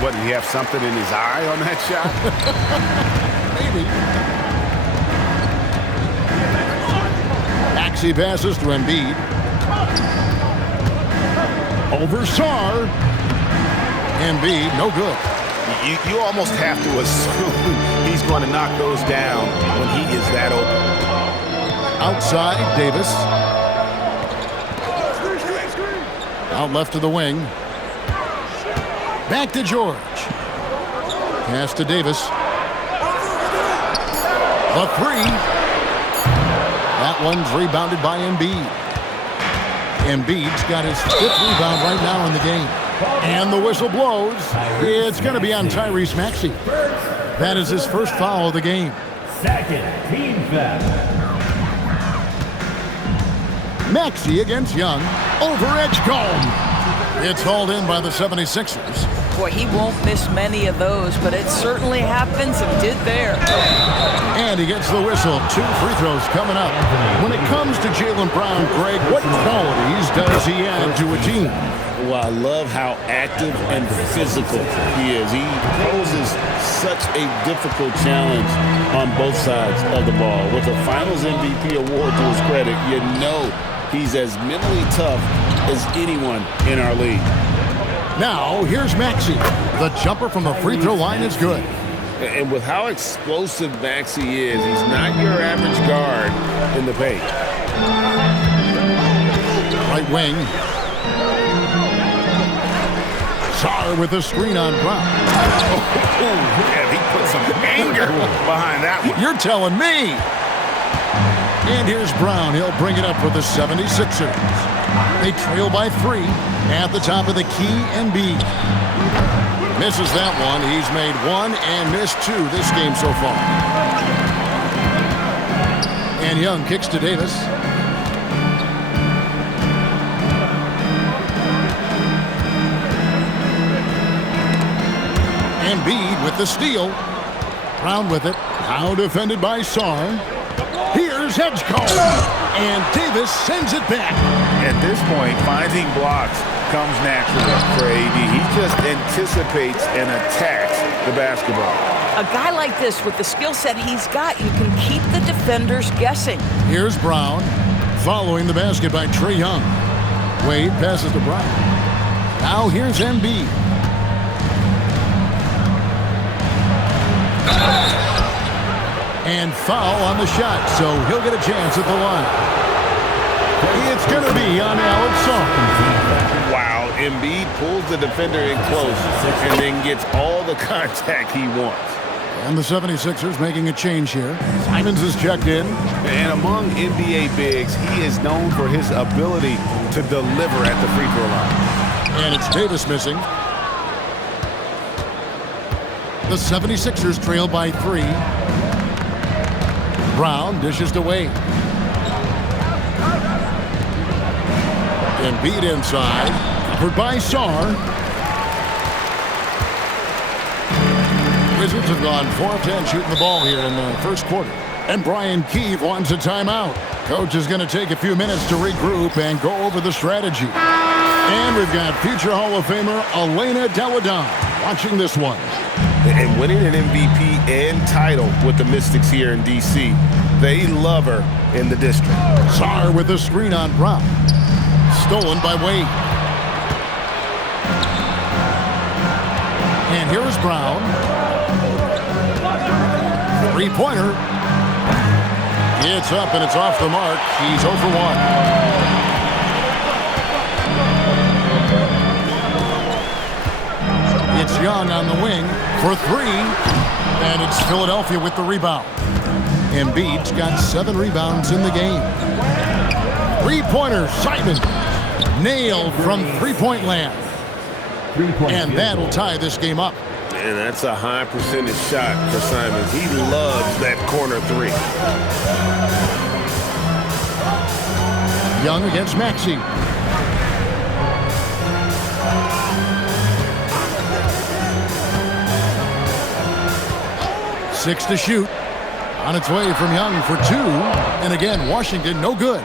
What, did he have something in his eye on that shot? Maybe. Maxey passes to Embiid. Over Sarr. Embiid, no good. You almost have to assume he's going to knock those down when he is that open. Outside, Davis. Out left to the wing. Back to George. Pass to Davis. The three. That one's rebounded by Embiid. Embiid's got his 5th rebound right now in the game. And the whistle blows. It's going to be on Tyrese Maxey. That is his first foul of the game. Second team foul. Maxey against Young. Over Edgecombe. It's hauled in by the 76ers. Boy, he won't miss many of those, but it certainly happens and did there. And he gets the whistle. 2 free throws coming up. When it comes to Jaylen Brown, Greg, what qualities does he add to a team? Well, I love how active and physical he is. He poses such a difficult challenge on both sides of the ball. With a Finals MVP award to his credit, you know he's as mentally tough as anyone in our league. Now, here's Maxey. The jumper from the free throw line is good. And with how explosive Maxey is, he's not your average guard in the paint. Right wing. Sarr with a screen on Brown. Yeah, he put some anger behind that one. You're telling me. And here's Brown. He'll bring it up for the 76ers. They trail by 3 at the top of the key. Embiid misses that one. He's made 1 and missed 2 this game so far. And Young kicks to Davis. Embiid with the steal. Brown with it. Now defended by Sarr. Here's Edgecombe. And Davis sends it back. At this point, finding blocks comes naturally for AD. He just anticipates and attacks the basketball. A guy like this, with the skill set he's got, you can keep the defenders guessing. Here's Brown. Following the basket by Trae Young. Wade passes to Brown. Now here's Embiid. And foul on the shot, so he'll get a chance at the line. It's going to be on Alex Sarr. Wow, Embiid pulls the defender in close and then gets all the contact he wants. And the 76ers making a change here. Simons is checked in. And among NBA bigs, he is known for his ability to deliver at the free throw line. And it's Davis missing. The 76ers trail by 3. Brown dishes to Wade. Embiid inside. Covered by Sarr. Wizards have gone 4 of 10 shooting the ball here in the first quarter. And Brian Keefe wants a timeout. Coach is going to take a few minutes to regroup and go over the strategy. And we've got future Hall of Famer Elena Delle Donne watching this one. And winning an MVP and title with the Mystics here in D.C., they love her in the district. Sarr with a screen on Brown. Stolen by Wade. And here's Brown. Three-pointer. It's up and it's off the mark. He's 0 for 1. It's Young on the wing for 3. And it's Philadelphia with the rebound. Embiid's got 7 rebounds in the game. Three-pointer, Simon. Nailed from three-point land. And that'll tie this game up. And that's a high percentage shot for Simon. He loves that corner 3. Young against Maxey. Six to shoot. On its way from Young for 2. And again, Washington no good.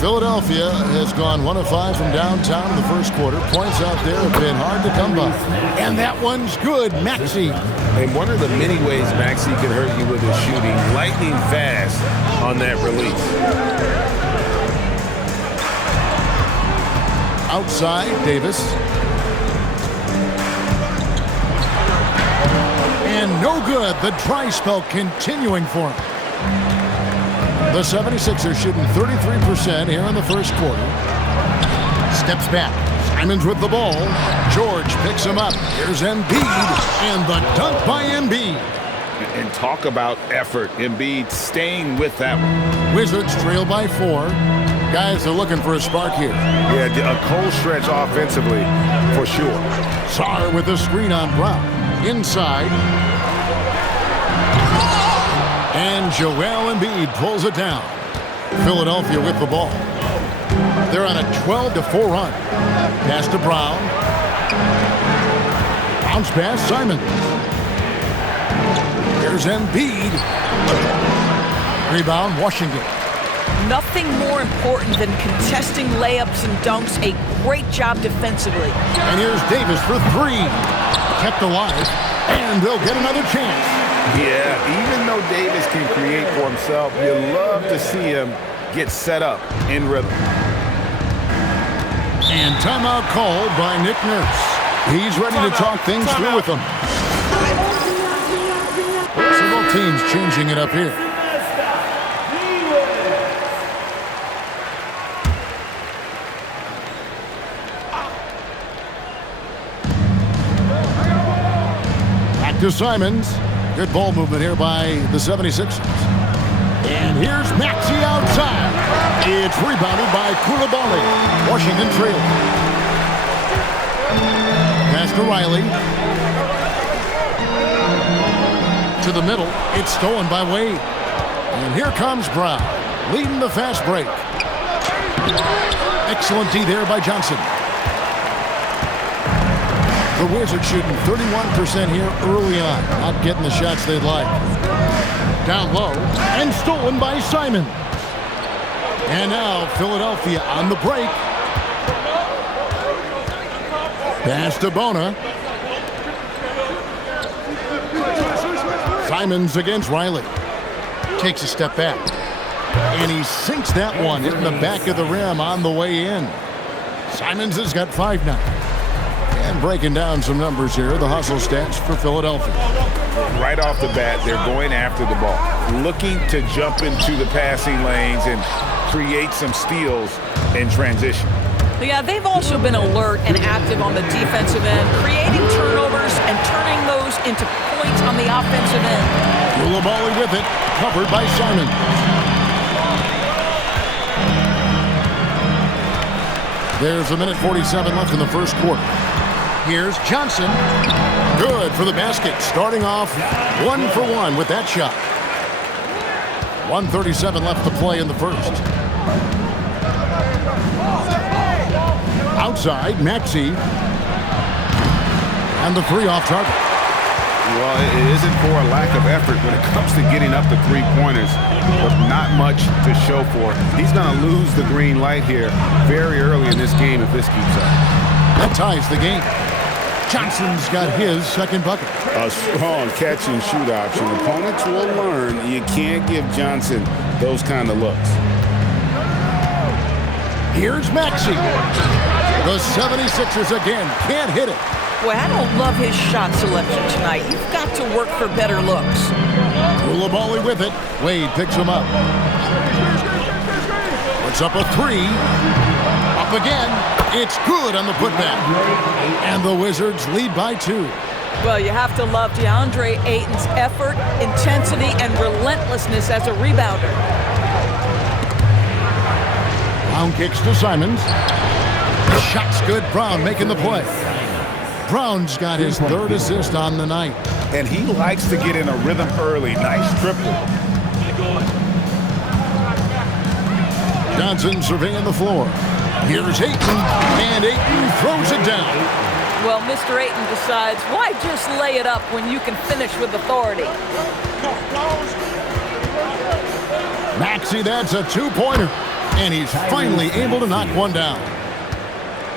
Philadelphia has gone 1 of 5 from downtown in the first quarter. Points out there have been hard to come by. And that one's good. Maxey. And one of the many ways Maxey can hurt you with his shooting, lightning fast on that release. Outside, Davis. And no good. The dry spell continuing for him. The 76ers shooting 33% here in the first quarter. Steps back. Simons with the ball. George picks him up. Here's Embiid. And the dunk by Embiid. And talk about effort. Embiid staying with that one. Wizards trail by 4. Guys are looking for a spark here. Yeah, a cold stretch offensively for sure. Sarr with the screen on Brown. Inside. And Joel Embiid pulls it down. Philadelphia with the ball. They're on a 12-4 run. Pass to Brown. Bounce pass, Simon. Here's Embiid. Rebound, Washington. Nothing more important than contesting layups and dunks. A great job defensively. And here's Davis for 3. Kept alive. And they'll get another chance. Yeah, even though Davis can create for himself, you love to see him get set up in rhythm. And timeout called by Nick Nurse. He's ready to talk things through with them. Several teams changing it up here. Back to Simons. Good ball movement here by the 76ers. And here's Maxey outside. It's rebounded by Koulibaly. Washington trails. Pass to Riley. To the middle. It's stolen by Wade. And here comes Brown, leading the fast break. Excellent D there by Johnson. The Wizards shooting 31% here early on. Not getting the shots they'd like. Down low. And stolen by Simon. And now Philadelphia on the break. Pass to Bona. Simons against Riley. Takes a step back. And he sinks that one, hitting the back of the rim on the way in. Simons has got 5 now. And breaking down some numbers here, the hustle stats for Philadelphia. Right off the bat, they're going after the ball, looking to jump into the passing lanes and create some steals in transition. Yeah, they've also been alert and active on the defensive end, creating turnovers and turning those into points on the offensive end. Koulibaly with it, covered by Simon. There's a minute 47 left in the first quarter. Here's Johnson. Good for the basket. Starting off 1 for 1 with that shot. 1:37 left to play in the first. Outside, Maxey. And the 3 off target. Well, it isn't for a lack of effort when it comes to getting up the 3-pointers, but not much to show for it. He's going to lose the green light here very early in this game if this keeps up. That ties the game. Johnson's got his second bucket. A strong catch and shoot option. Opponents will learn you can't give Johnson those kind of looks. Here's Maxey. The 76ers again can't hit it. Boy, I don't love his shot selection tonight. You've got to work for better looks. Koulibaly with it. Wade picks him up. Puts up a 3. Up again. It's good on the putback. And the Wizards lead by 2. Well, you have to love DeAndre Ayton's effort, intensity, and relentlessness as a rebounder. Brown kicks to Simons. Shot's good. Brown making the play. Brown's got his 3rd assist on the night. And he likes to get in a rhythm early. Nice triple. Johnson surveying the floor. Here's Ayton, and Ayton throws it down. Well, Mr. Ayton decides, why just lay it up when you can finish with authority? Maxey, that's a 2-pointer. And he's finally able to knock one down.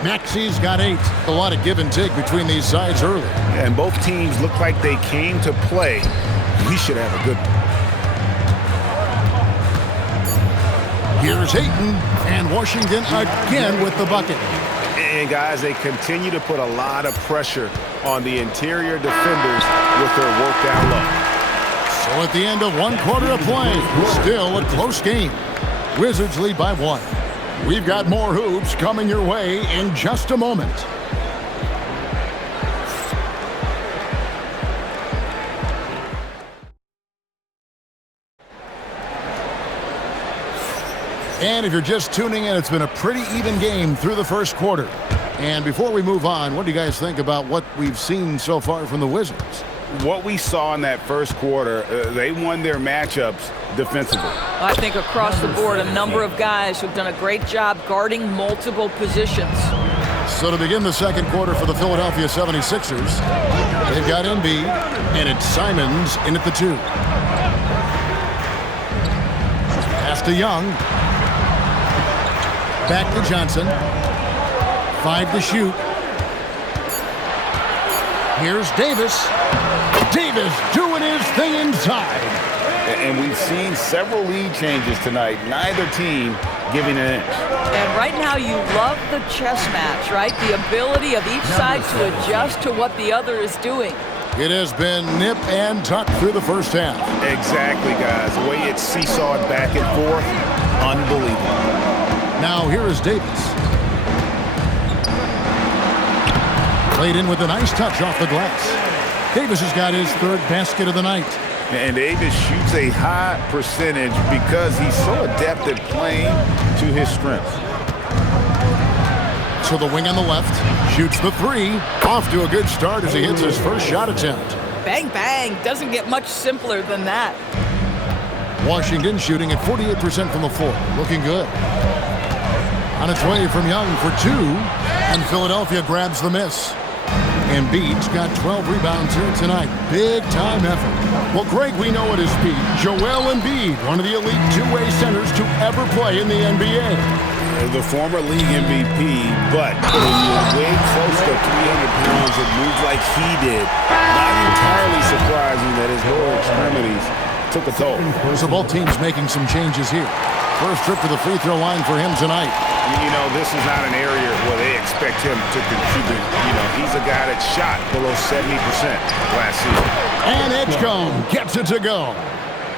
Maxey's got 8. A lot of give and take between these sides early. And both teams look like they came to play. We should have a good one. Here's Hayton, and Washington again with the bucket. And guys, they continue to put a lot of pressure on the interior defenders with their work down low. So at the end of 1 quarter of play, still a close game. Wizards lead by 1. We've got more hoops coming your way in just a moment. And if you're just tuning in, it's been a pretty even game through the first quarter. And before we move on, what do you guys think about what we've seen so far from the Wizards? What we saw in that first quarter, they won their matchups defensively. I think across the board, a number of guys who've done a great job guarding multiple positions. So to begin the second quarter for the Philadelphia 76ers, they've got Embiid, and it's Simons in at the 2. Pass to Young. Back to Johnson. 5 to shoot. Here's Davis. Davis doing his thing inside. And we've seen several lead changes tonight. Neither team giving an inch. And right now you love the chess match, right? The ability of each side to adjust to what the other is doing. It has been nip and tuck through the first half. Exactly, guys. The way it's seesawed back and forth, unbelievable. Now here is Davis. Played in with a nice touch off the glass. Davis has got his 3rd basket of the night. And Davis shoots a high percentage because he's so adept at playing to his strengths. So the wing on the left shoots the 3. Off to a good start as he hits his first shot attempt. Bang, bang. Doesn't get much simpler than that. Washington shooting at 48% from the floor. Looking good. On its way from Young for 2. And Philadelphia grabs the miss. Embiid's got 12 rebounds here tonight. Big time effort. Well, Greg, we know it is Pete. Joel Embiid, one of the elite two-way centers to ever play in the NBA. The former league MVP, but when you're way close to 300 pounds and moves like he did, not entirely surprising that his lower extremities took a toll. So both teams making some changes here. First trip to the free throw line for him tonight. You know, this is not an area where they expect him to contribute. You know, he's a guy that shot below 70% last season. And Edgecombe gets it to go.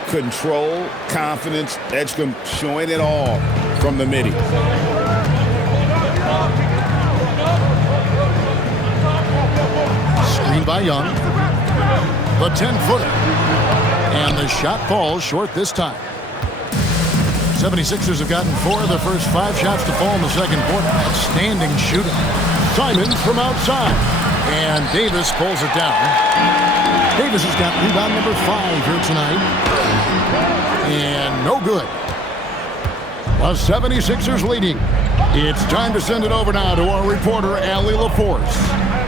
Control, confidence, Edgecombe showing it all from the midi. Screen by Young. The 10-footer. And the shot falls short this time. 76ers have gotten 4 of their first 5 shots to fall in the second quarter. Outstanding shooting. Simons from outside. And Davis pulls it down. Davis has got rebound number 5 here tonight. And no good. The 76ers leading. It's time to send it over now to our reporter, Allie LaForce.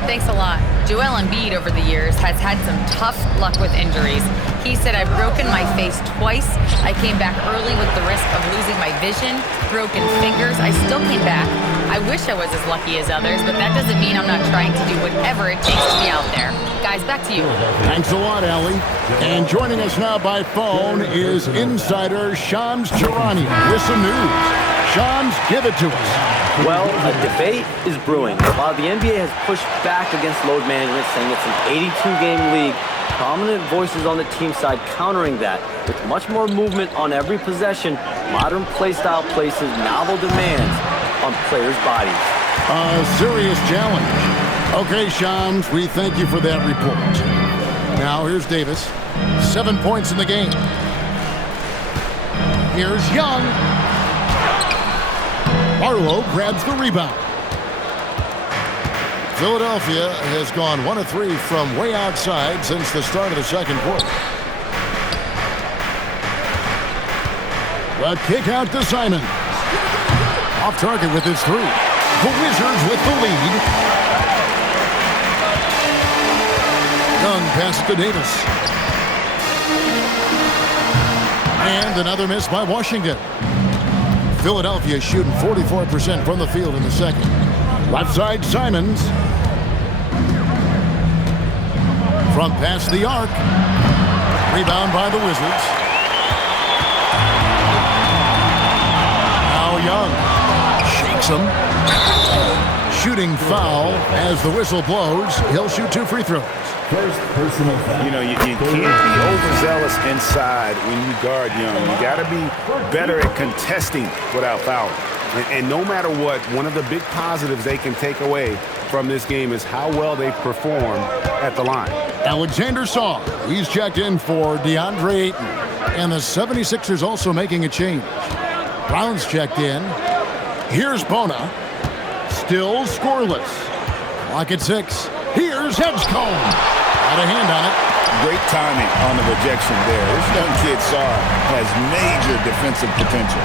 Thanks a lot. Joel Embiid over the years has had some tough luck with injuries. He said, "I've broken my face twice. I came back early with the risk of losing my vision, broken fingers. I still came back. I wish I was as lucky as others, but that doesn't mean I'm not trying to do whatever it takes to be out there." Guys, back to you. Thanks a lot, Allie. And joining us now by phone is insider Shams Charania with some news. Shams, give it to us. Well, a debate is brewing. While the NBA has pushed back against load management, saying it's an 82-game league, prominent voices on the team side countering that. With much more movement on every possession, modern play style places novel demands on players' bodies. A serious challenge. Okay, Shams, we thank you for that report. Now here's Davis. 7 points in the game. Here's Young. Barlow grabs the rebound. Philadelphia has gone 1 of 3 from way outside since the start of the second quarter. The kick out to Simon. Off target with his 3. The Wizards with the lead. Young pass to Davis. And another miss by Washington. Philadelphia shooting 44% from the field in the second. Left side, Simons. From past the arc. Rebound by the Wizards. Now Young shakes him. Shooting foul as the whistle blows. He'll shoot 2 free throws. First personal foul. You know, you can't be overzealous inside when you guard Young. You got to be better at contesting without fouling. And no matter what, one of the big positives they can take away from this game is how well they perform at the line. Alexander Saw. He's checked in for DeAndre Ayton. And the 76ers also making a change. Brown's checked in. Here's Bona. Still scoreless. Clock at 6. Here's Edgecombe. Got a hand on it. Great timing on the rejection there. This young kid, Sarr, has major defensive potential.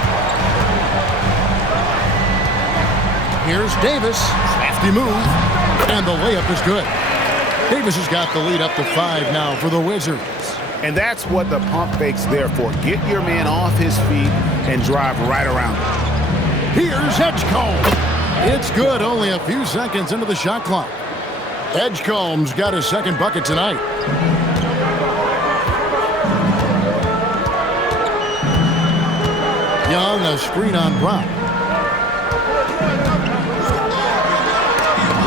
Here's Davis. Crafty move. And the layup is good. Davis has got the lead up to 5 now for the Wizards. And that's what the pump fake's there for. Get your man off his feet and drive right around him. Here's Edgecombe. It's good, only a few seconds into the shot clock. Edgecombe's got his second bucket tonight. Young, a screen on Brown.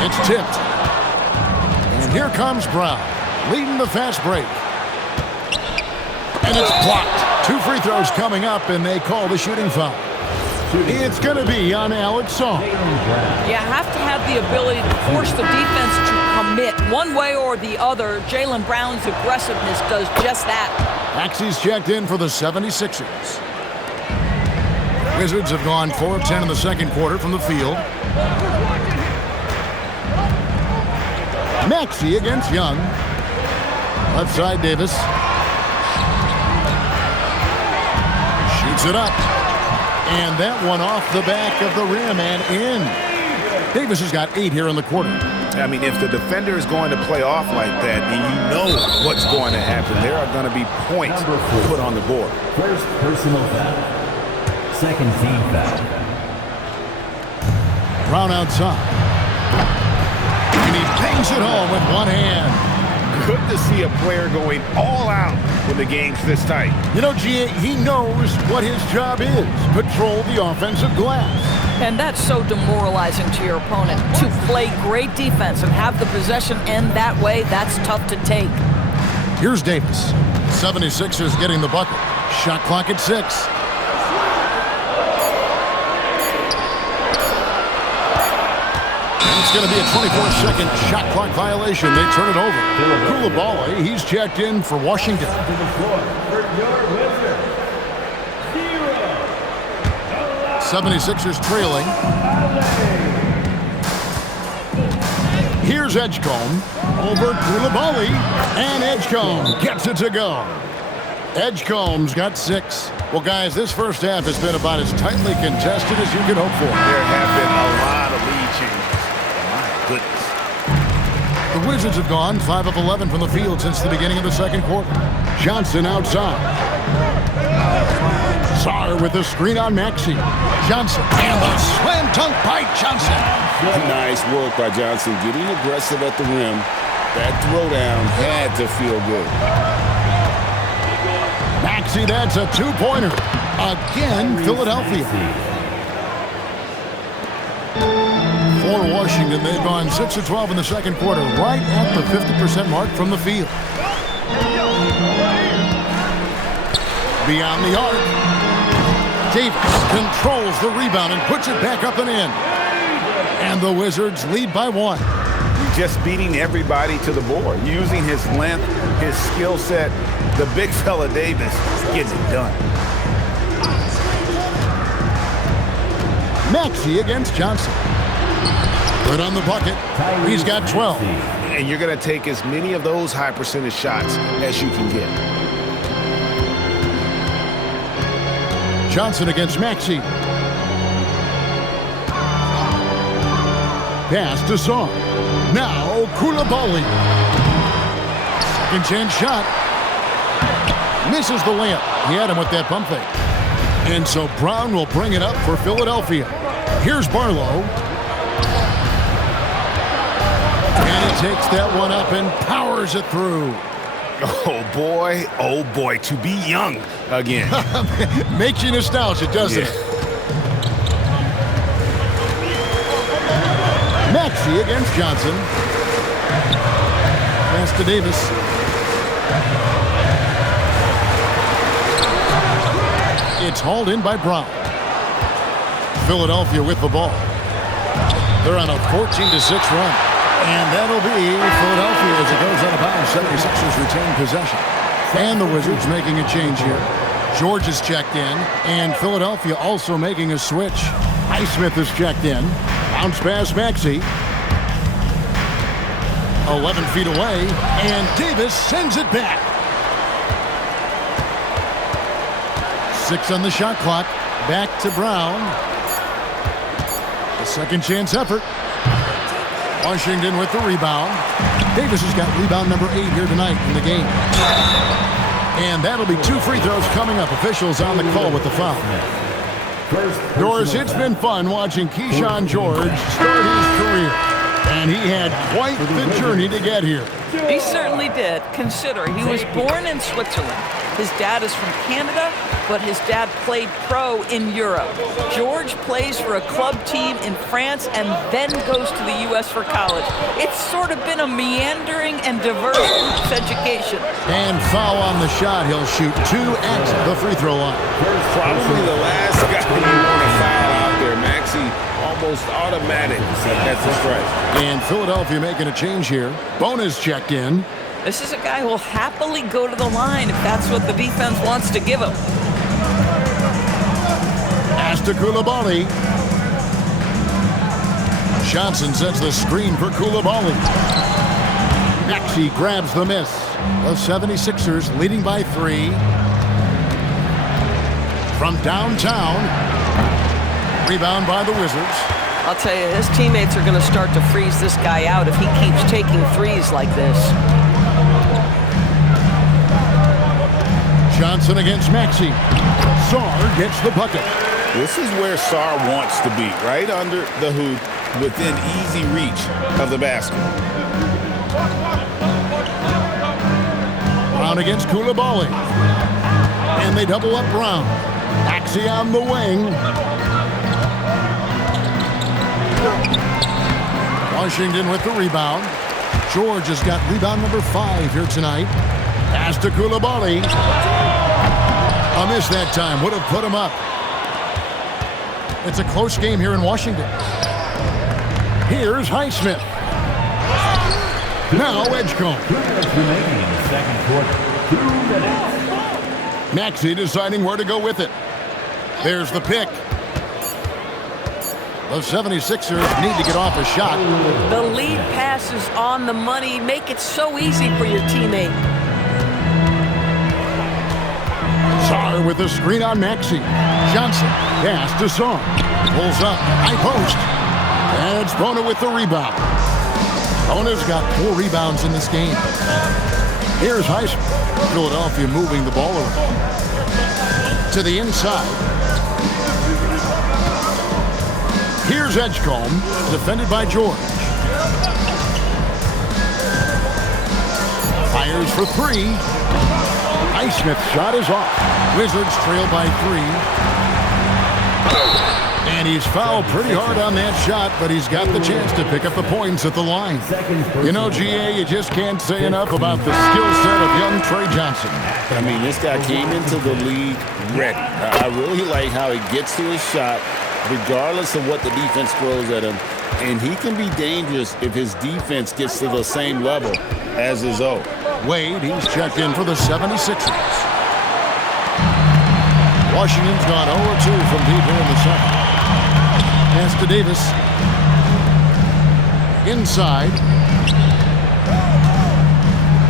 It's tipped. And here comes Brown, leading the fast break. And it's blocked. 2 free throws coming up, and they call the shooting foul. It's going to be on Alex Song. You have to have the ability to force the defense to commit one way or the other. Jaylen Brown's aggressiveness does just that. Maxey's checked in for the 76ers. Wizards have gone 4 of 10 in the second quarter from the field. Maxey against Young. Left side, Davis. Shoots it up. And that one off the back of the rim and in. Davis has got 8 here in the quarter. I mean, if the defender is going to play off like that, and you know what's going to happen, there are going to be points put on the board. First personal foul. Second team foul. Brown outside. And he bangs it home with one hand. Good to see a player going all out when the game's this tight. You know, G.A., he knows what his job is. Patrol the offensive glass. And that's so demoralizing to your opponent. To play great defense and have the possession end that way, that's tough to take. Here's Davis. 76ers getting the bucket. Shot clock at 6. It's going to be a 24-second shot clock violation. They turn it over. Coulibaly, he's checked in for Washington. 76ers trailing. Here's Edgecombe over Coulibaly, and Edgecombe gets it to go. Edgecombe's got 6. Well, guys, this first half has been about as tightly contested as you could hope for. There have been a lot of lead changes. Goodness. The Wizards have gone 5 of 11 from the field since the beginning of the second quarter. Johnson outside. Sarr with the screen on Maxey. Johnson and the slam dunk by Johnson. Nice work by Johnson, getting aggressive at the rim. That throwdown had to feel good. Maxey, that's a 2-pointer. Again, Philadelphia. For Washington, they've gone 6 of 12 in the second quarter, right at the 50% mark from the field. Beyond the arc. Davis controls the rebound and puts it back up and in. And the Wizards lead by 1. Just beating everybody to the board, using his length, his skill set. The big fella Davis gets it done. Maxey against Johnson. Put on the bucket. He's got 12. And you're going to take as many of those high percentage shots as you can get. Johnson against Maxey. Pass to Song. Now Coulibaly. Second chance shot. Misses the layup. He had him with that pump fake. And so Brown will bring it up for Philadelphia. Here's Barlow. And he takes that one up and powers it through. Oh boy, to be young again. Makes you nostalgic, doesn't it? Maxey against Johnson. Pass to Davis. It's hauled in by Brown. Philadelphia with the ball. They're on a 14-6 run. And that'll be Philadelphia as it goes out of bounds. 76ers retain possession. And the Wizards making a change here. George is checked in. And Philadelphia also making a switch. Highsmith is checked in. Bounce pass Maxey. 11 feet away. And Davis sends it back. 6 on the shot clock. Back to Brown. A second chance effort. Washington with the rebound. Davis has got rebound number 8 here tonight in the game. And that'll be 2 free throws coming up. Officials on the call with the foul. Doris, it's been fun watching Keyshawn George start his career. And he had quite the journey to get here. He certainly did. Consider, he was born in Switzerland. His dad is from Canada, but his dad played pro in Europe. George plays for a club team in France and then goes to the U.S. for college. It's sort of been a meandering and diverse hoops education. And foul on the shot. He'll shoot 2 at the free throw line. Probably the last guy you want to foul out there. Maxey almost automatic at the strike. And Philadelphia making a change here. Bona's checked in. This is a guy who will happily go to the line if that's what the defense wants to give him. Pass to Koulibaly. Johnson sets the screen for Koulibaly. Maxey grabs the miss. The 76ers leading by 3. From downtown. Rebound by the Wizards. I'll tell you, his teammates are going to start to freeze this guy out if he keeps taking threes like this. Johnson against Maxey. Sarr gets the bucket. This is where Sarr wants to be, right under the hoop, within easy reach of the basket. Brown against Koulibaly. And they double up Brown. Maxey on the wing. Washington with the rebound. George has got rebound number 5 here tonight. Pass to Koulibaly. A miss that time. Would have put him up. It's a close game here in Washington. Here's Highsmith. Now Edgecombe. 2 minutes remaining in the second quarter. 2 minutes. Maxey deciding where to go with it. There's the pick. The 76ers need to get off a shot. The lead pass is on the money. Make it so easy for your teammate. Sarr with the screen on Maxey. Johnson, pass to Sarr. Pulls up, high post. And it's Bona with the rebound. Bona's got 4 rebounds in this game. Here's Highsmith. Philadelphia moving the ball around. To the inside. Here's Edgecombe, defended by George. Fires for 3. Highsmith's shot is off. Wizards trail by 3. And he's fouled pretty hard on that shot, but he's got the chance to pick up the points at the line. You know, GA, you just can't say enough about the skill set of young Trey Johnson. I mean, this guy came into the league ready. I really like how he gets to his shot, regardless of what the defense throws at him. And he can be dangerous if his defense gets to the same level as his own. Wade, he's checked in for the 76ers. Washington's gone 0-2 from deep here in the second. Pass to Davis. Inside.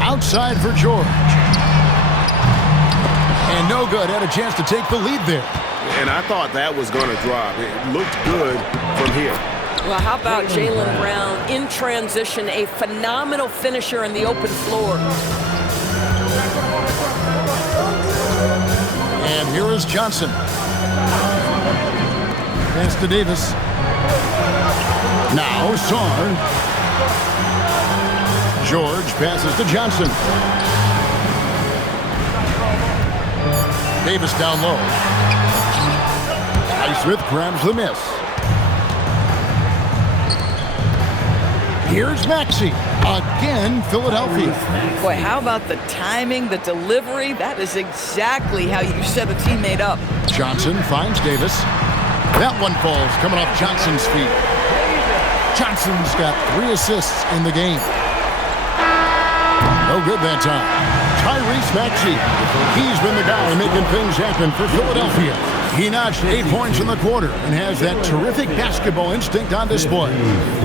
Outside for George. And no good. Had a chance to take the lead there. And I thought that was going to drop. It looked good from here. Well, how about Jaylen Brown in transition, a phenomenal finisher in the open floor. And here is Johnson. Pass to Davis. Now Sarr. George passes to Johnson. Davis down low. Highsmith grabs the miss. Here's Maxey. Again, Philadelphia. Boy, how about the timing, the delivery? That is exactly how you set a teammate up. Johnson finds Davis. That one falls coming off Johnson's feet. Johnson's got 3 assists in the game. No good that time. Tyrese Maxey. He's been the guy making things happen for Philadelphia. He notched 8 points in the quarter and has that terrific basketball instinct on display.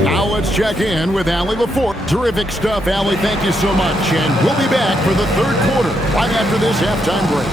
Now let's check in with Allie LaForte. Terrific stuff, Allie. Thank you so much. And we'll be back for the third quarter right after this halftime break.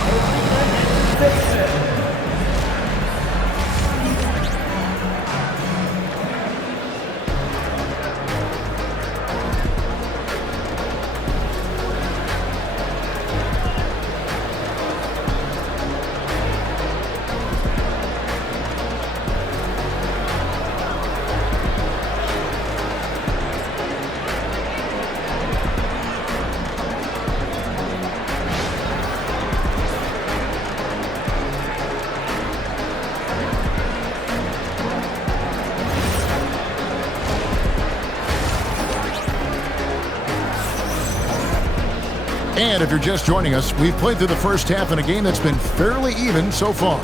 And if you're just joining us, we've played through the first half in a game that's been fairly even so far.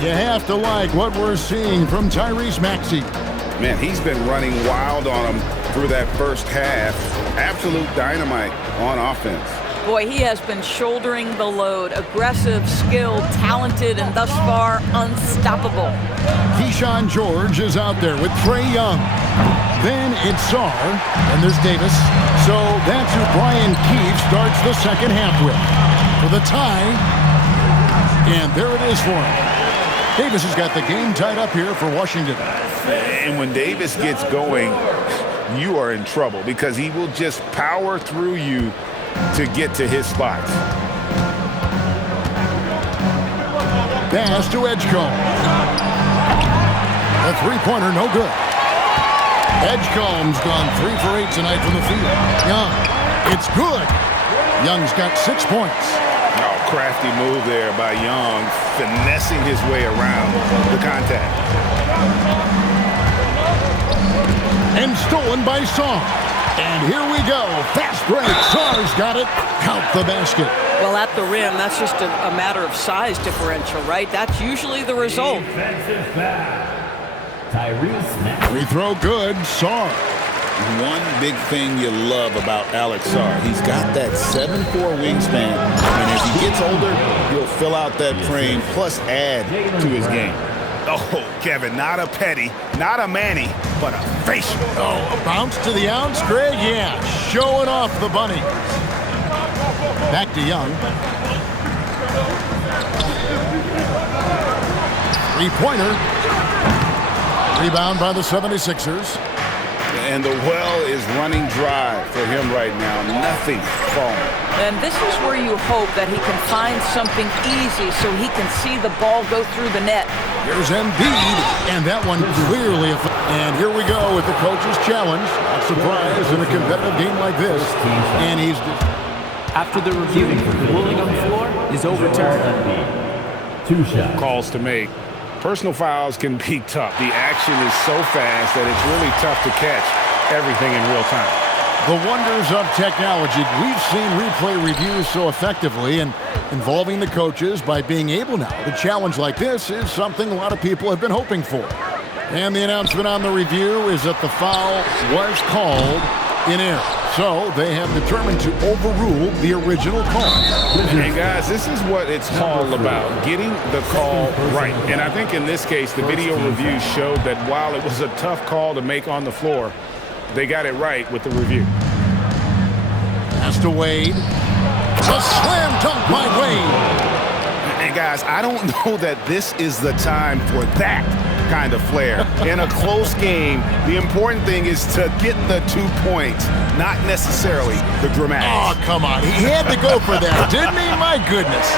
You have to like what we're seeing from Tyrese Maxey. Man, he's been running wild on him through that first half. Absolute dynamite on offense. Boy, he has been shouldering the load. Aggressive, skilled, talented, and thus far unstoppable. Keyshawn George is out there with Trae Young. Then it's Sarr, and there's Davis. So that's who Brian Keefe starts the second half with. For the tie, and there it is for him. Davis has got the game tied up here for Washington. And when Davis gets going, you are in trouble because he will just power through you to get to his spots. Pass to Edgecombe. A three-pointer, no good. Edgecombe's gone 3 for 8 tonight from the field. Young, it's good. Young's got 6 points. Oh, crafty move there by Young, finessing his way around the contact. And stolen by Sarr. And here we go. Fast break. Sarr's got it. Count the basket. Well, at the rim, that's just a matter of size differential, right? That's usually the result. Free throw good. Sarr. One big thing you love about Alex Sarr, he's got that 7'4" wingspan, and as he gets older, he'll fill out that frame plus add to his game. Oh, Kevin, not a petty, not a Manny, but a facial. Oh, a bounce to the ounce, Greg? Yeah, showing off the bunny. Back to Young. Three-pointer. Rebound by the 76ers. And the well is running dry for him right now. Nothing falling. And this is where you hope that he can find something easy so he can see the ball go through the net. Here's Embiid, and that one clearly. And here we go with the coach's challenge. Not surprised in a competitive game like this. And he's... After the review, the ruling on the floor is overturned. 2 shots. Calls to make. Personal fouls can be tough. The action is so fast that it's really tough to catch everything in real time. The wonders of technology. We've seen replay reviews so effectively, and involving the coaches by being able now to challenge like this is something a lot of people have been hoping for. And the announcement on the review is that the foul was called in error. So they have determined to overrule the original call. And guys, this is what it's all about, getting the call right. And I think in this case, the video review showed that while it was a tough call to make on the floor, they got it right with the review. Pass to Wade. A slam dunk by Wade. And guys, I don't know that this is the time for that kind of flair. In a close game, the important thing is to get the 2 points, not necessarily the dramatics. Oh, come on. He had to go for that, didn't he? My goodness.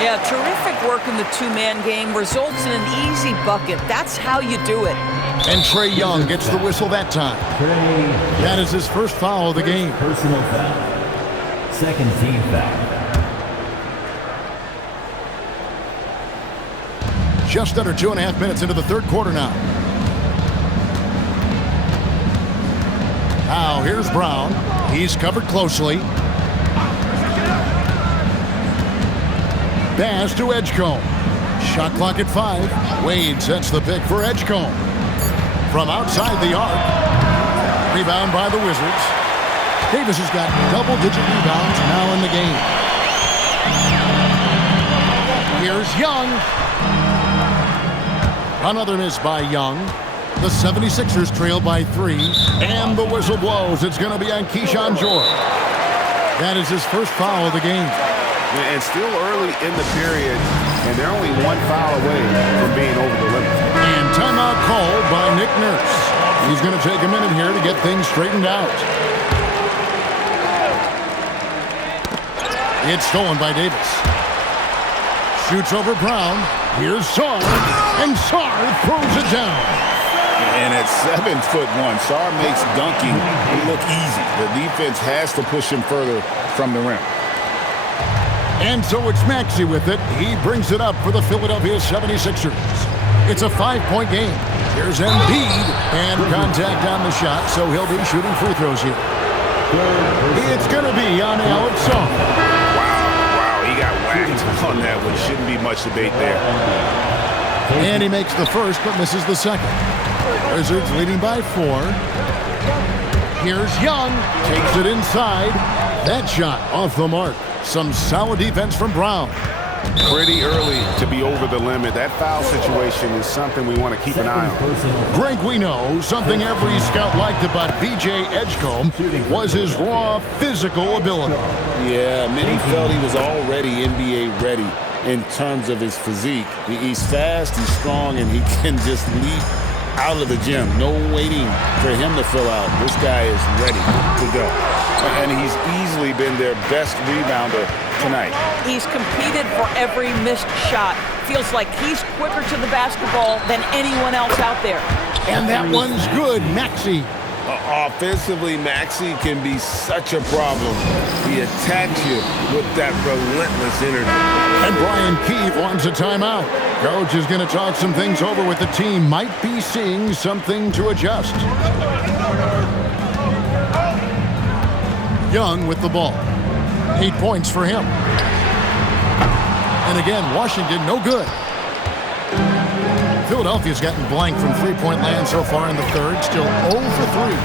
Yeah, terrific work in the two-man game results in an easy bucket. That's how you do it. And Trae Young gets the whistle that time. That is his first foul of the game. Personal foul. Second team foul. Just under 2.5 minutes into the third quarter now. Now here's Brown. He's covered closely. Pass to Edgecombe. Shot clock at 5. Wade sets the pick for Edgecombe. From outside the arc. Rebound by the Wizards. Davis has got double-digit rebounds now in the game. Here's Young. Another miss by Young. The 76ers trail by 3. And the whistle blows. It's going to be on Keyshawn George. That is his first foul of the game. And still early in the period, and they're only one foul away from being over the limit. And timeout called by Nick Nurse. He's going to take a minute here to get things straightened out. It's stolen by Davis. Shoots over Brown. Here's Sarr. And Sarr throws it down. And at 7'1", Sarr makes dunking look easy. The defense has to push him further from the rim. And so it's Maxey with it. He brings it up for the Philadelphia 76ers. It's a 5-point game. Here's Embiid. And contact on the shot, so he'll be shooting free throws here. It's going to be on Alex Sarr. Wow, he got whacked on that one. Shouldn't be much debate there. And he makes the first, but misses the second. Wizards leading by 4. Here's Young. Takes it inside. That shot off the mark. Some solid defense from Brown. Pretty early to be over the limit. That foul situation is something we want to keep an eye on. Greg, we know something every scout liked about B.J. Edgecombe was his raw physical ability. Yeah, many felt he was already NBA ready in terms of his physique. He's fast, he's strong, and he can just leap out of the gym. No waiting for him to fill out. This guy is ready to go. And he's easily been their best rebounder tonight. He's competed for every missed shot. Feels like he's quicker to the basketball than anyone else out there. And that one's good, Maxey. Offensively, Maxey can be such a problem. He attacks you with that relentless energy. And Brian Keefe wants a timeout. Coach is going to talk some things over with the team. Might be seeing something to adjust. Young with the ball. 8 points for him. And again, Washington no good. Philadelphia's gotten blank from three-point land so far in the third. Still 0 for 3.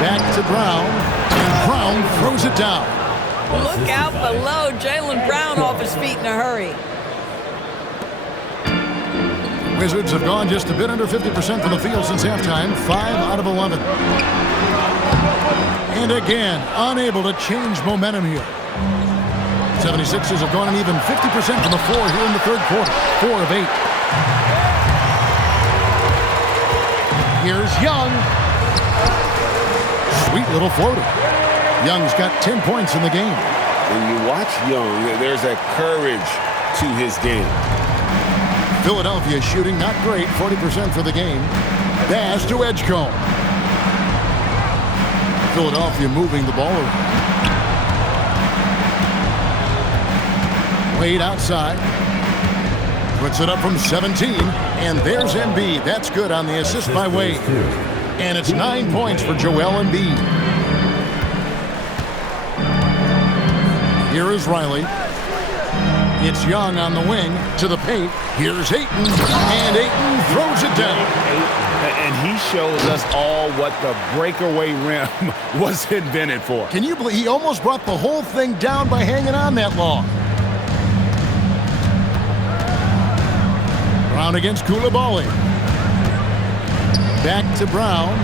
Back to Brown. And Brown throws it down. Look out below. Jaylen Brown off his feet in a hurry. Wizards have gone just a bit under 50% from the field since halftime. 5 out of 11. And again, unable to change momentum here. 76ers have gone an even 50% from the floor here in the third quarter. 4 of 8. Here's Young. Sweet little floater. Young's got 10 points in the game. When you watch Young, there's a courage to his game. Philadelphia shooting not great, 40% for the game. Pass to Edgecombe. Philadelphia moving the ball around. Wade outside. Puts it up from 17. And there's Embiid. That's good on the assist by Wade. And it's 9 points for Joel Embiid. Here is Riley. It's Young on the wing to the paint. Here's Ayton. And Ayton throws it down. And he shows us all what the breakaway rim was invented for. Can you believe he almost brought the whole thing down by hanging on that long? Brown against Koulibaly. Back to Brown.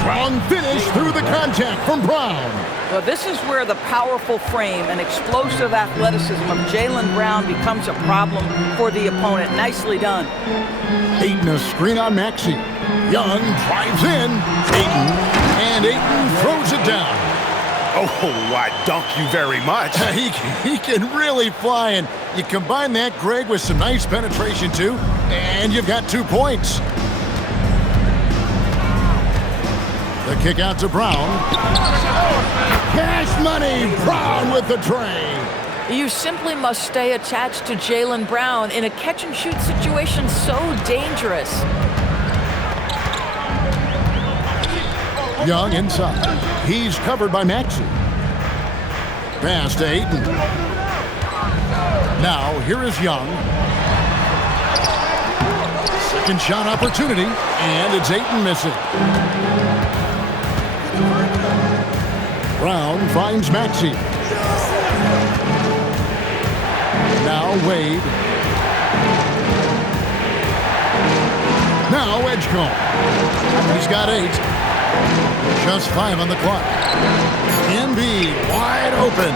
Strong finish through the contact from Brown. Well, this is where the powerful frame and explosive athleticism of Jaylen Brown becomes a problem for the opponent. Nicely done. Ayton a screen on Maxey. Young drives in. Ayton. And Ayton throws it down. Oh, why, dunk you very much. He can really fly, and you combine that, Greg, with some nice penetration, too, and you've got 2 points. The kick out to Brown. Cash money, Brown with the tray. You simply must stay attached to Jaylen Brown in a catch-and-shoot situation so dangerous. Young inside. He's covered by Maxey. Pass to Ayton. Now, here is Young. Second shot opportunity, and it's Ayton missing. Brown finds Maxey. Now Wade. Now Edgecombe. He's got 8. Just 5 on the clock. Embiid wide open.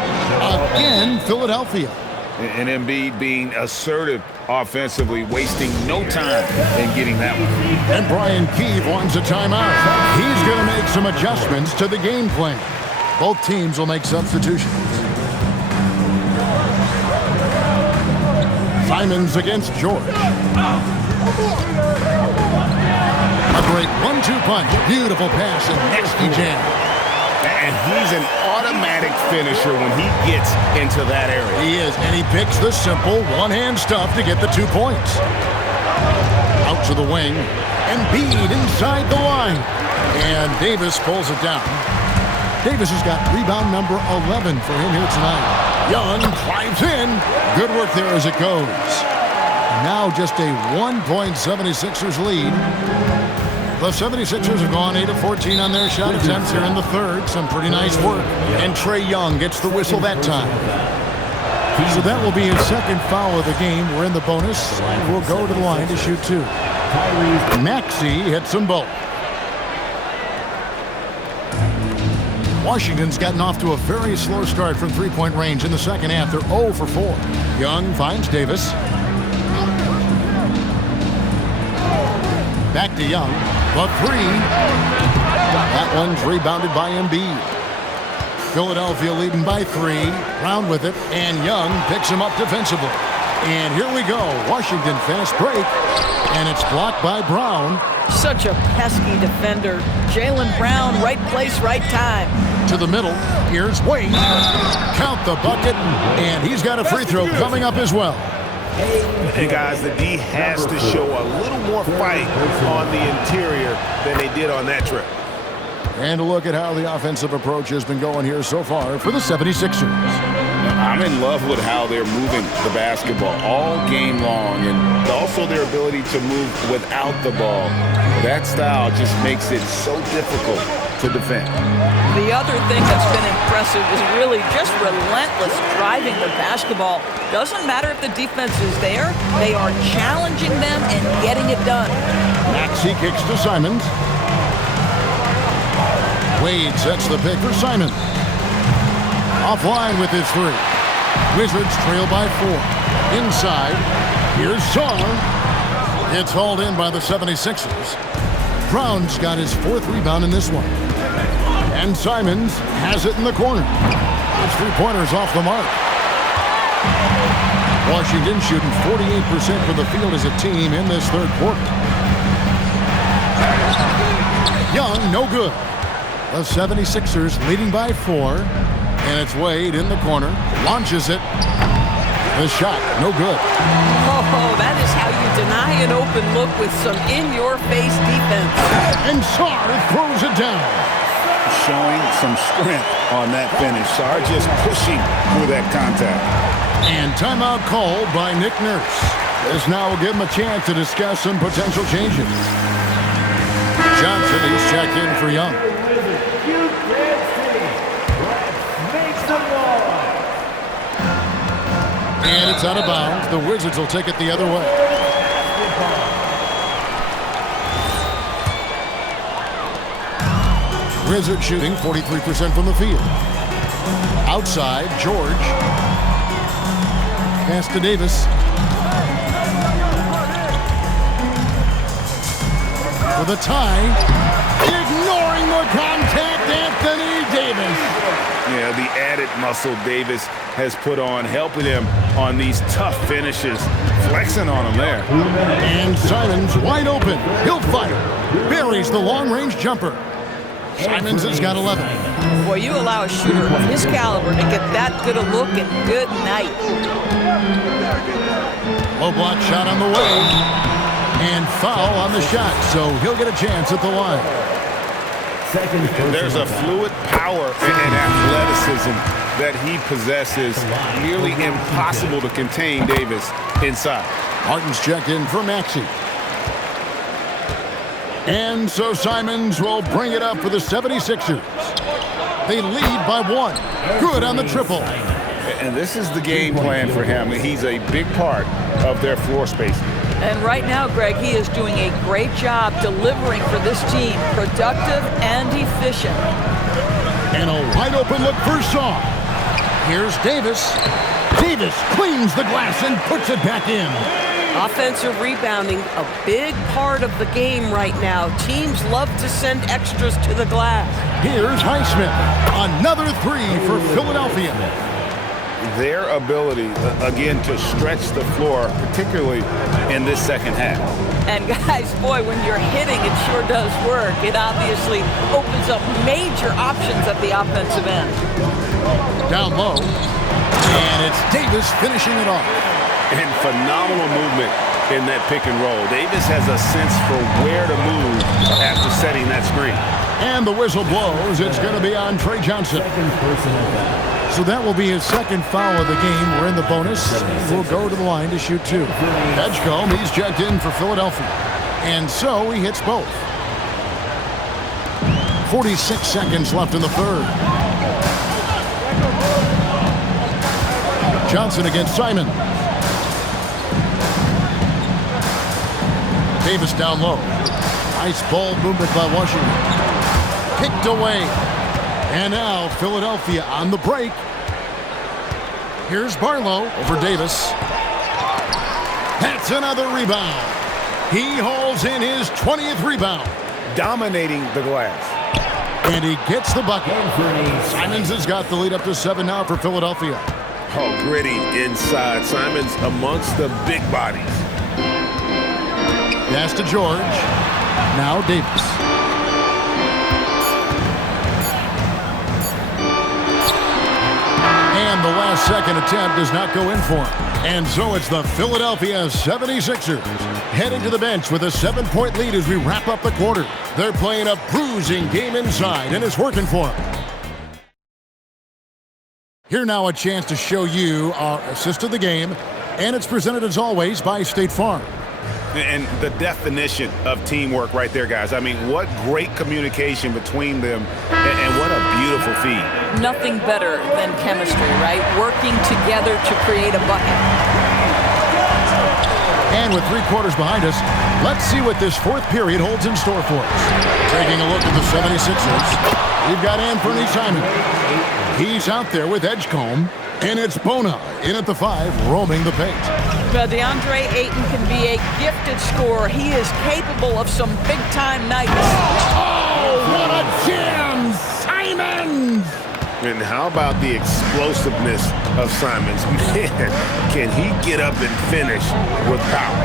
Again, Philadelphia. And Embiid being assertive offensively, wasting no time in getting that one. And Brian Keefe wants a timeout. He's going to make some adjustments to the game plan. Both teams will make substitutions. Simons against George. A great 1-2 punch. Beautiful pass and nasty jam. And he's an automatic finisher when he gets into that area. He is, and he picks the simple one-hand stuff to get the 2 points. Out to the wing. Embiid inside the line. And Davis pulls it down. Davis has got rebound number 11 for him here tonight. Young drives in. Good work there as it goes. Now just a 1-point 76ers lead. The 76ers have gone 8 of 14 on their shot attempts here in the third. Some pretty nice work. And Trae Young gets the whistle that time. So that will be his second foul of the game. We're in the bonus. We'll go to the line to shoot 2. Maxey hits them both. Washington's gotten off to a very slow start from three-point range in the second half. They're 0 for 4. Young finds Davis. Back to Young. The 3. That one's rebounded by Embiid. Philadelphia leading by 3. Brown with it, and Young picks him up defensively. And here we go. Washington fast break, and it's blocked by Brown. Such a pesky defender. Jaylen Brown, right place, right time. To the middle. Here's Wade. Count the bucket, and he's got a free throw coming up as well. Hey, guys, the D has to show a little more fight on the interior than they did on that trip. And a look at how the offensive approach has been going here so far for the 76ers. I'm in love with how they're moving the basketball all game long, and also their ability to move without the ball. That style just makes it so difficult to defend. The other thing that's been impressive is really just relentless driving the basketball. Doesn't matter if the defense is there, they are challenging them and getting it done. Maxey kicks to Simons. Wade sets the pick for Simons. Offline with his 3. Wizards trail by 4. Inside, here's Shaw. It's hauled in by the 76ers. Brown's got his 4th rebound in this one. And Simons has it in the corner. His 3-pointer's off the mark. Washington shooting 48% from the field as a team in this third quarter. Young, no good. The 76ers leading by 4. And it's Wade in the corner. Launches it. The shot, no good. Oh, that is how you deny an open look with some in-your-face defense. And Sarr throws it down. Showing some strength on that finish. Sarr just pushing through that contact. And timeout called by Nick Nurse. This now will give him a chance to discuss some potential changes. Johnson is checked in for Young. And it's out of bounds. The Wizards will take it the other way. Wizards shooting 43% from the field. Outside, George. Pass to Davis. For the tie. Ignoring the contact, Anthony Davis. Yeah, the added muscle Davis has put on, helping him on these tough finishes, flexing on him there. And Simons wide open. He'll fire. Buries the long-range jumper. Simons has got 11. Boy, you allow a shooter of his caliber to get that good a look, and good night. Low block shot on the way. And foul on the shot, so he'll get a chance at the line. And there's a fluid power and athleticism that he possesses. Nearly impossible to contain Davis inside. Martin's checked in for Maxey. And so Simons will bring it up for the 76ers. They lead by 1. Good on the triple. And this is the game plan for him. He's a big part of their floor spacing. And right now, Greg, he is doing a great job delivering for this team. Productive and efficient. And a wide open look for Shaw. Here's Davis. Davis cleans the glass and puts it back in. Offensive rebounding, a big part of the game right now. Teams love to send extras to the glass. Here's Highsmith. Another 3 for Philadelphia. Their ability, again, to stretch the floor, particularly in this second half. And guys, boy, when you're hitting, it sure does work. It obviously opens up major options at the offensive end. Down low. And it's Davis finishing it off. And phenomenal movement in that pick and roll. Davis has a sense for where to move after setting that screen. And the whistle blows. It's going to be on Trey Johnson. So that will be his second foul of the game. We're in the bonus. We'll go to the line to shoot 2. Edgecombe, he's checked in for Philadelphia. And so he hits both. 46 seconds left in the third. Johnson against Simon. Davis down low. Nice ball movement by Washington. Picked away. And now Philadelphia on the break. Here's Barlow over Davis. That's another rebound. He holds in his 20th rebound. Dominating the glass. And he gets the bucket. Simons has got the lead up to 7 now for Philadelphia. Oh, gritty inside. Simons amongst the big bodies. Pass to George. Now Davis. And the last second attempt does not go in for him. And so it's the Philadelphia 76ers heading to the bench with a 7-point lead as we wrap up the quarter. They're playing a bruising game inside, and it's working for them. Here now a chance to show you our assist of the game, and it's presented as always by State Farm. And the definition of teamwork right there, guys. I mean, what great communication between them, and what a beautiful feed. Nothing better than chemistry, right? Working together to create a bucket. And with 3 quarters behind us, let's see what this fourth period holds in store for us. Taking a look at the 76ers, we've got Anthony Simon. He's out there with Edgecombe, and it's Bona in at the 5, roaming the paint. DeAndre Ayton can be a gifted scorer. He is capable of some big-time nights. Oh, what a jam! Simons! And how about the explosiveness of Simons? Man, can he get up and finish with power?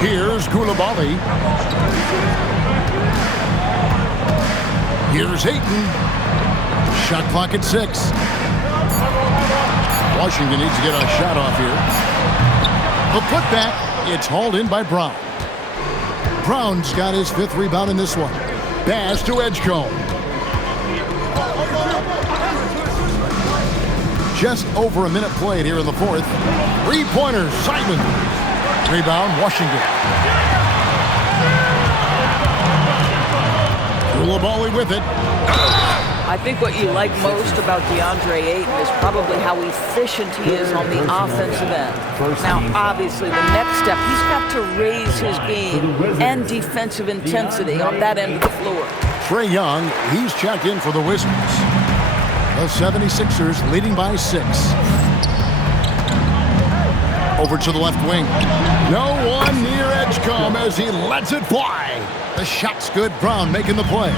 Here's Koulibaly. Here's Ayton. Shot clock at 6. Washington needs to get a shot off here. A putback. It's hauled in by Brown. Brown's got his 5th rebound in this one. Pass to Edgecombe. Just over a minute played here in the 4th. 3-pointer, Simon. Rebound, Washington. Koulibaly with it. I think what you like most about DeAndre Ayton is probably how efficient he is on the offensive end. Now, obviously, the next step, he's got to raise his game and defensive intensity on that end of the floor. Trae Young, he's checked in for the Wizards. The 76ers leading by 6. Over to the left wing. No one near Edgecombe as he lets it fly. The shot's good. Brown making the play.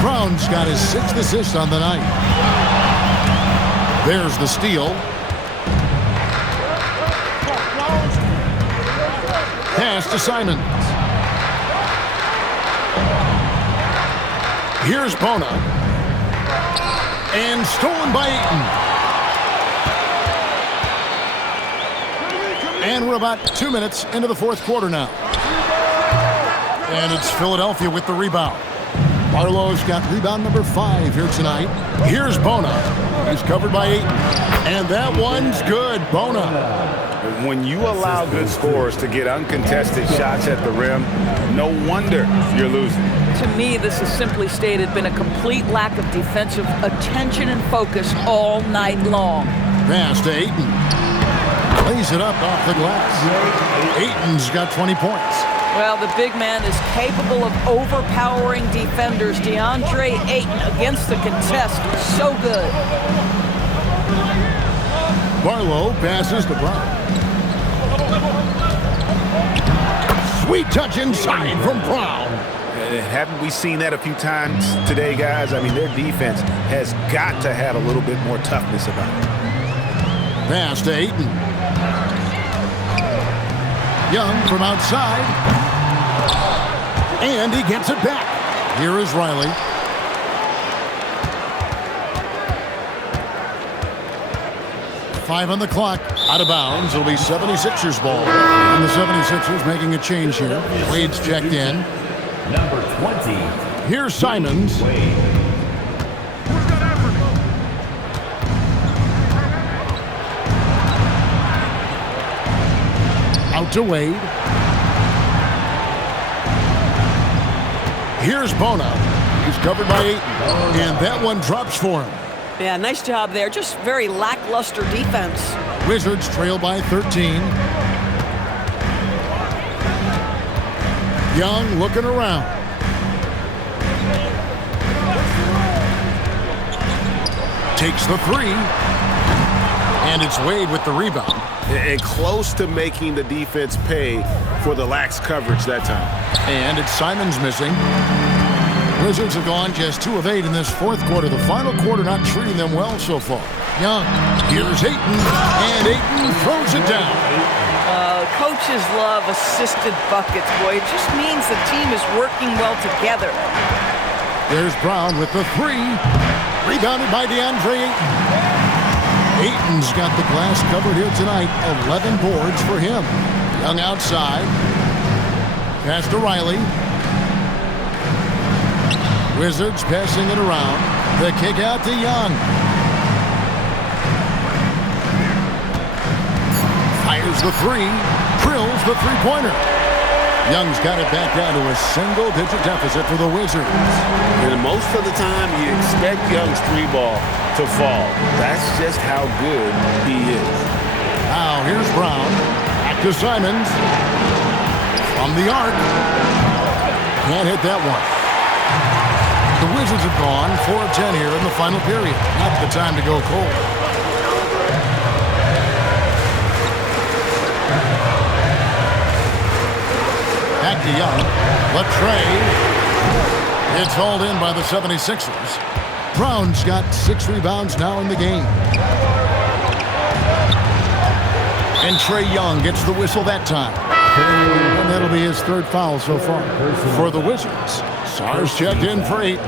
Brown's got his 6th assist on the night. There's the steal. Pass to Simons. Here's Bona. And stolen by Ayton. And we're about 2 minutes into the 4th quarter now. And it's Philadelphia with the rebound. Barlow's got rebound number 5 here tonight. Here's Bona. He's covered by Ayton. And that one's good. Bona. When you allow good scorers to get uncontested shots at the rim, no wonder you're losing. To me, this has simply stated been a complete lack of defensive attention and focus all night long. Pass to Ayton. Lays it up off the glass. Ayton's got 20 points. Well, the big man is capable of overpowering defenders. DeAndre Ayton against the contest. So good. Barlow passes to Brown. Sweet touch inside from Brown. Haven't we seen that a few times today, guys? I mean, their defense has got to have a little bit more toughness about it. Pass to Ayton. Young from outside. And he gets it back. Here is Riley. Five on the clock. Out of bounds. It'll be 76ers ball. And the 76ers making a change here. Wade's checked in. Number 20. Here's Simons. Out to Wade. Here's Bona. He's covered by Ayton. And that one drops for him. Yeah, nice job there. Just very lackluster defense. Wizards trail by 13. Young looking around. Takes the 3. And it's Wade with the rebound. And close to making the defense pay for the lax coverage that time. And it's Simons missing. Wizards have gone just 2 of 8 in this 4th quarter. The final quarter not treating them well so far. Young, here's Ayton, and Ayton throws it down. Coaches love assisted buckets, boy. It just means the team is working well together. There's Brown with the 3. Rebounded by DeAndre Ayton. Ayton's got the glass covered here tonight. 11 boards for him. Young outside. Pass to Riley. Wizards passing it around. The kick out to Young. Fires the 3. Drills the 3-pointer. Young's got it back down to a single-digit deficit for the Wizards. And most of the time, you expect Young's 3-ball to fall. That's just how good he is. Now, here's Brown. Back to Simons. From the arc. Can't hit that one. The Wizards have gone 4 of 10 here in the final period. Not the time to go cold. Back to Young. Latrey. It's hauled in by the 76ers. Brown's got 6 rebounds now in the game. And Trae Young gets the whistle that time. And that'll be his 3rd foul so far for the Wizards. Sars checked in for 8.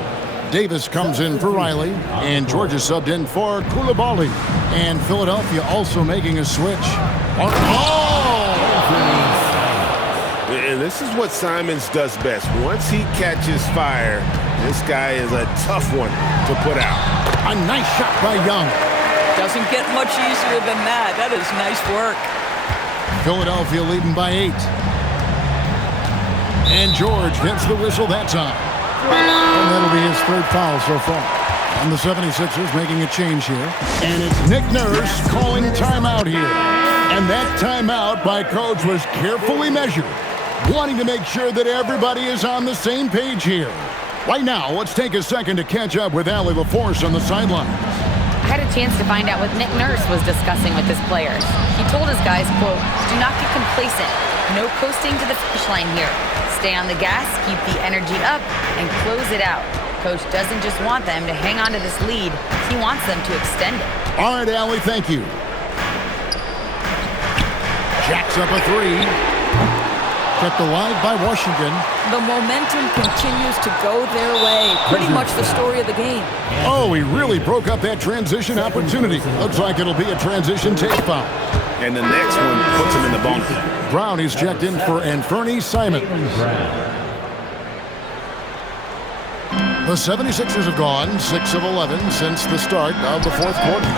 Davis comes in for Riley. And Georgia subbed in for Coulibaly. And Philadelphia also making a switch. And this is what Simons does best. Once he catches fire, this guy is a tough one to put out. A nice shot by Young. Doesn't get much easier than that. That is nice work. Philadelphia leading by 8. And George gets the whistle that time. And that'll be his 3rd foul so far. And the 76ers making a change here. And it's Nick Nurse calling timeout here. And that timeout by Coach was carefully measured, wanting to make sure that everybody is on the same page here. Right now, let's take a second to catch up with Allie LaForce on the sidelines. I had a chance to find out what Nick Nurse was discussing with his players. He told his guys, quote, "Do not get complacent. No coasting to the finish line here. Stay on the gas, keep the energy up, and close it out." Coach doesn't just want them to hang on to this lead. He wants them to extend it. All right, Allie, thank you. Jacks up a three. Kept alive by Washington. The momentum continues to go their way. Pretty much the story of the game. Oh, he really broke up that transition opportunity. Looks like it'll be a transition take foul. And the next one puts him in the bonus. Brown is checked in for Anferny Simon. The 76ers have gone 6 of 11 since the start of the fourth quarter.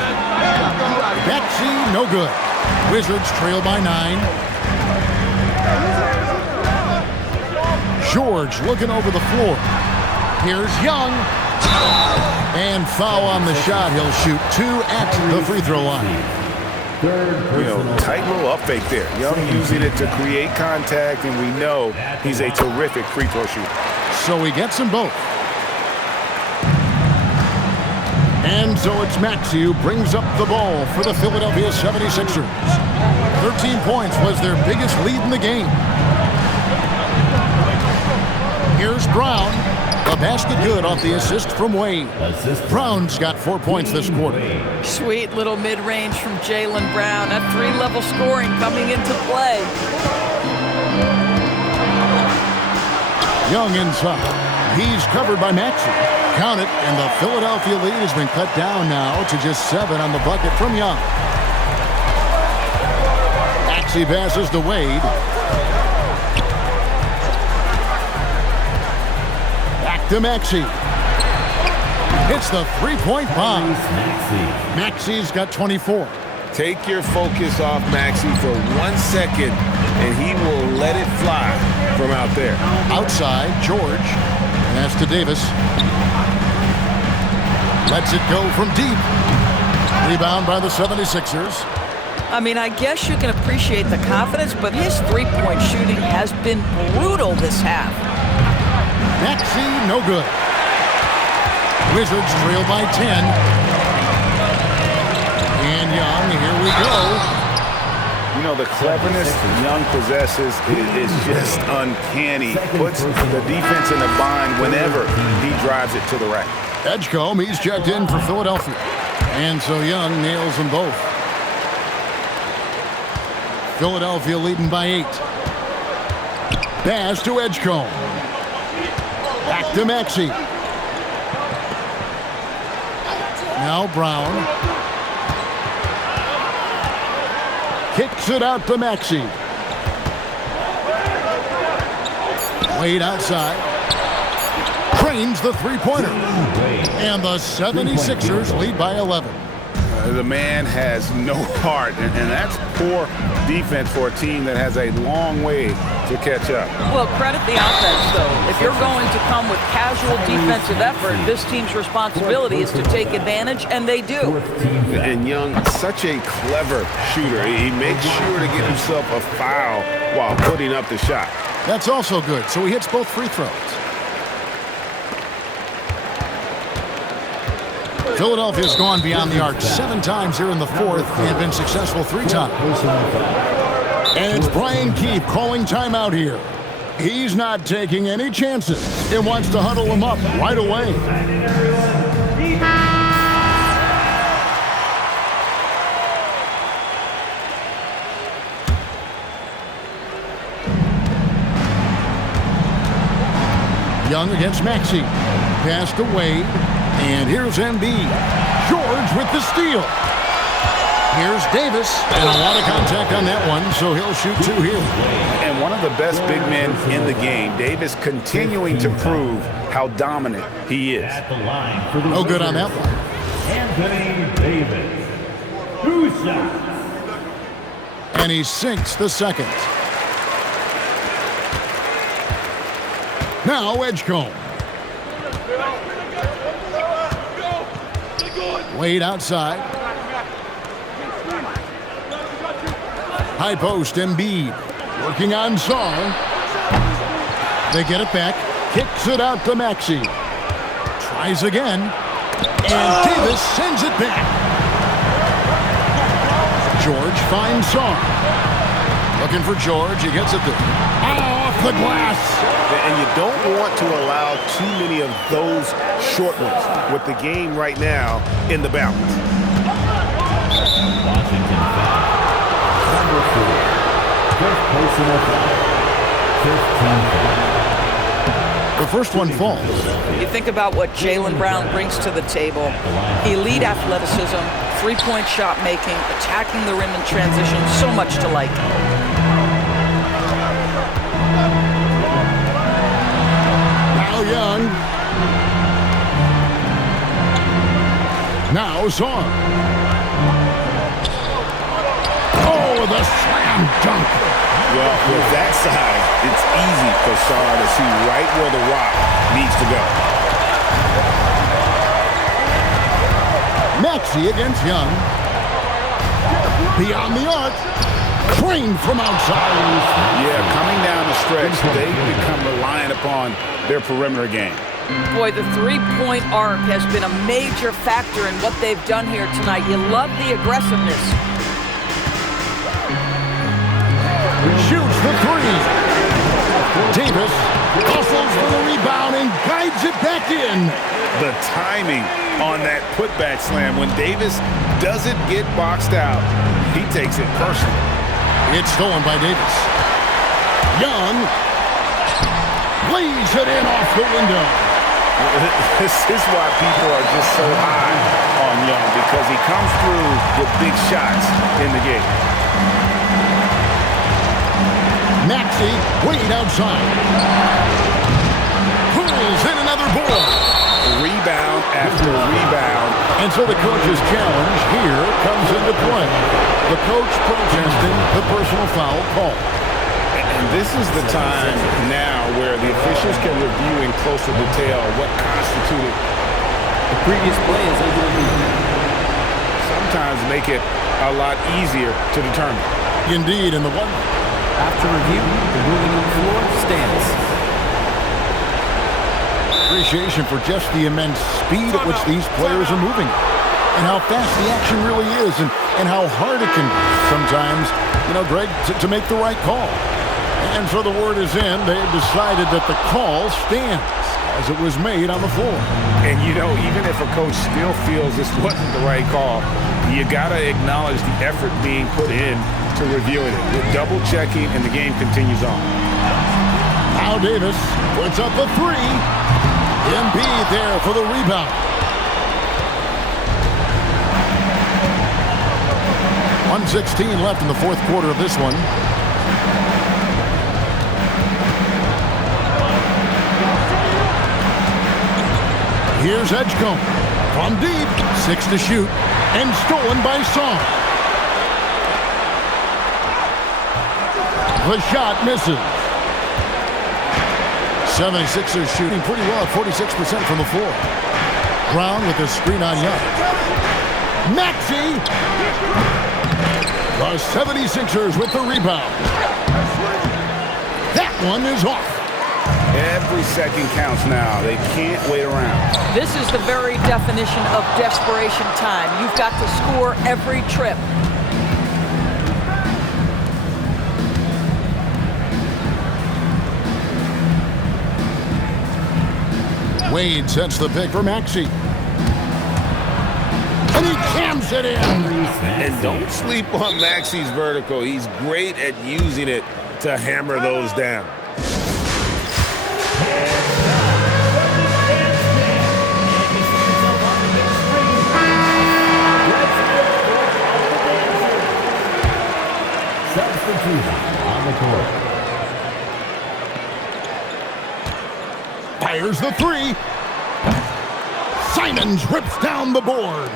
Maxey, no good. Wizards trail by 9. George looking over the floor. Here's Young. And foul on the shot. He'll shoot 2 at the free throw line. Tight little up fake there. Young using it to create contact, and we know he's a terrific free throw shooter. So he gets them both. And so it's Maxey who brings up the ball for the Philadelphia 76ers. 13 points was their biggest lead in the game. Here's Brown. A basket good off the assist from Wade. Brown's got 4 points this quarter. Sweet little mid-range from Jaylen Brown. That 3-level scoring coming into play. Young inside. He's covered by Maxey. Count it, and the Philadelphia lead has been cut down now to just 7 on the bucket from Young. Maxey passes to Wade. Back to Maxey. Hits the three-point bomb. Maxey's got 24. Take your focus off Maxey for 1 second, and he will let it fly from out there. Outside, George. And that's to Davis. Lets it go from deep. Rebound by the 76ers. I mean, I guess you can appreciate the confidence, but his three-point shooting has been brutal this half. Maxey, no good. Wizards trail by 10. And Young, here we go. The cleverness Young possesses is just uncanny. Puts the defense in a bind whenever he drives it to the rack. Edgecombe, he's checked in for Philadelphia. And so Young nails them both. Philadelphia leading by 8. Pass to Edgecombe. Back to Maxey. Now Brown. Kicks it out to Maxey. Wade outside. Cranes the three-pointer. And the 76ers lead by 11. The man has no heart, and that's poor defense for a team that has a long way to catch up. Well, credit the offense, though. If you're going to come with casual defensive effort, this team's responsibility is to take advantage, and they do. And Young, such a clever shooter. He makes sure to get himself a foul while putting up the shot. That's also good, so he hits both free throws. Philadelphia's gone beyond the arc 7 times here in the fourth and been successful 3 times. And it's Brian Keefe calling timeout here. He's not taking any chances and wants to huddle them up right away. Young against Maxey. Pass to Wade. And here's Embiid. George with the steal. Here's Davis. And a lot of contact on that one, so he'll shoot 2 here. And one of the best big men in the game, Davis, continuing to prove how dominant he is. No good on that one. Anthony Davis. 2 shots. And he sinks the second. Now Edgecombe. Wade outside. High post, Embiid. Working on Song. They get it back. Kicks it out to Maxey. Tries again. And Davis sends it back. George finds Song. Looking for George. He gets it there. Off the glass. And you don't want to allow too many of those short ones with the game right now in the balance. Washington foul. Number 4. First personal foul. 15 foul. The first one falls. You think about what Jaylen Brown brings to the table. Elite athleticism, three-point shot making, attacking the rim in transition, so much to like. Now Young. Now Song. Oh, the slam dunk. Well, with that size, it's easy for Sean to see right where the rock needs to go. Maxey against Young. Beyond the arc. Crane from outside. Yeah, coming down the stretch, they've become reliant upon their perimeter game. Boy, the three-point arc has been a major factor in what they've done here tonight. You love the aggressiveness. Shoots the three. Davis hustles for the rebound and guides it back in. The timing on that putback slam when Davis doesn't get boxed out, he takes it personally. It's stolen by Davis. Young lays it in off the window. This is why people are just so high on Young, because he comes through with big shots in the game. Maxey, Wade outside. Pulls in another board. Rebound after rebound. And so the coach's challenge here comes into play. The coach protesting the personal foul call. And this is the time now where the officials can review in closer detail what constituted The previous play is able to be sometimes make it a lot easier to determine. Indeed, and the one... after review. The ruling on the floor stands. Appreciation for just the immense speed at which these players are moving and how fast the action really is and how hard it can be sometimes, Greg, to make the right call. And so the word is in. They've decided that the call stands as it was made on the floor. And, even if a coach still feels this wasn't the right call, you got to acknowledge the effort being put in to reviewing it. With double checking, and the game continues on. Now Davis puts up a three. Embiid there for the rebound. 1:16 left in the fourth quarter of this one. Here's Edgecombe from deep. 6 to shoot and stolen by Song. The shot misses. 76ers shooting pretty well at 46% from the floor. Brown with a screen on Young. Maxey. The 76ers with the rebound. That one is off. Every second counts now. They can't wait around. This is the very definition of desperation time. You've got to score every trip. Wade sets the pick for Maxey. And he cams it in. And don't sleep on Maxey's vertical. He's great at using it to hammer those down. Substitution on the court. Fires the three. Simons rips down the board.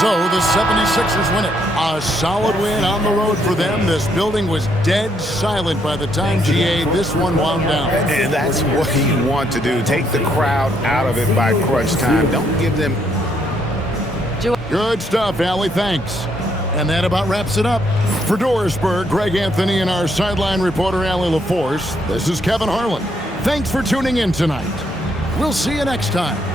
So the 76ers win it. A solid win on the road for them. This building was dead silent by the time GA this one wound down. And that's what you want to do. Take the crowd out of it by crunch time. Don't give them... Good stuff, Allie. Thanks. And that about wraps it up. For Dorisburg, Greg Anthony and our sideline reporter, Allie LaForce, this is Kevin Harlan. Thanks for tuning in tonight. We'll see you next time.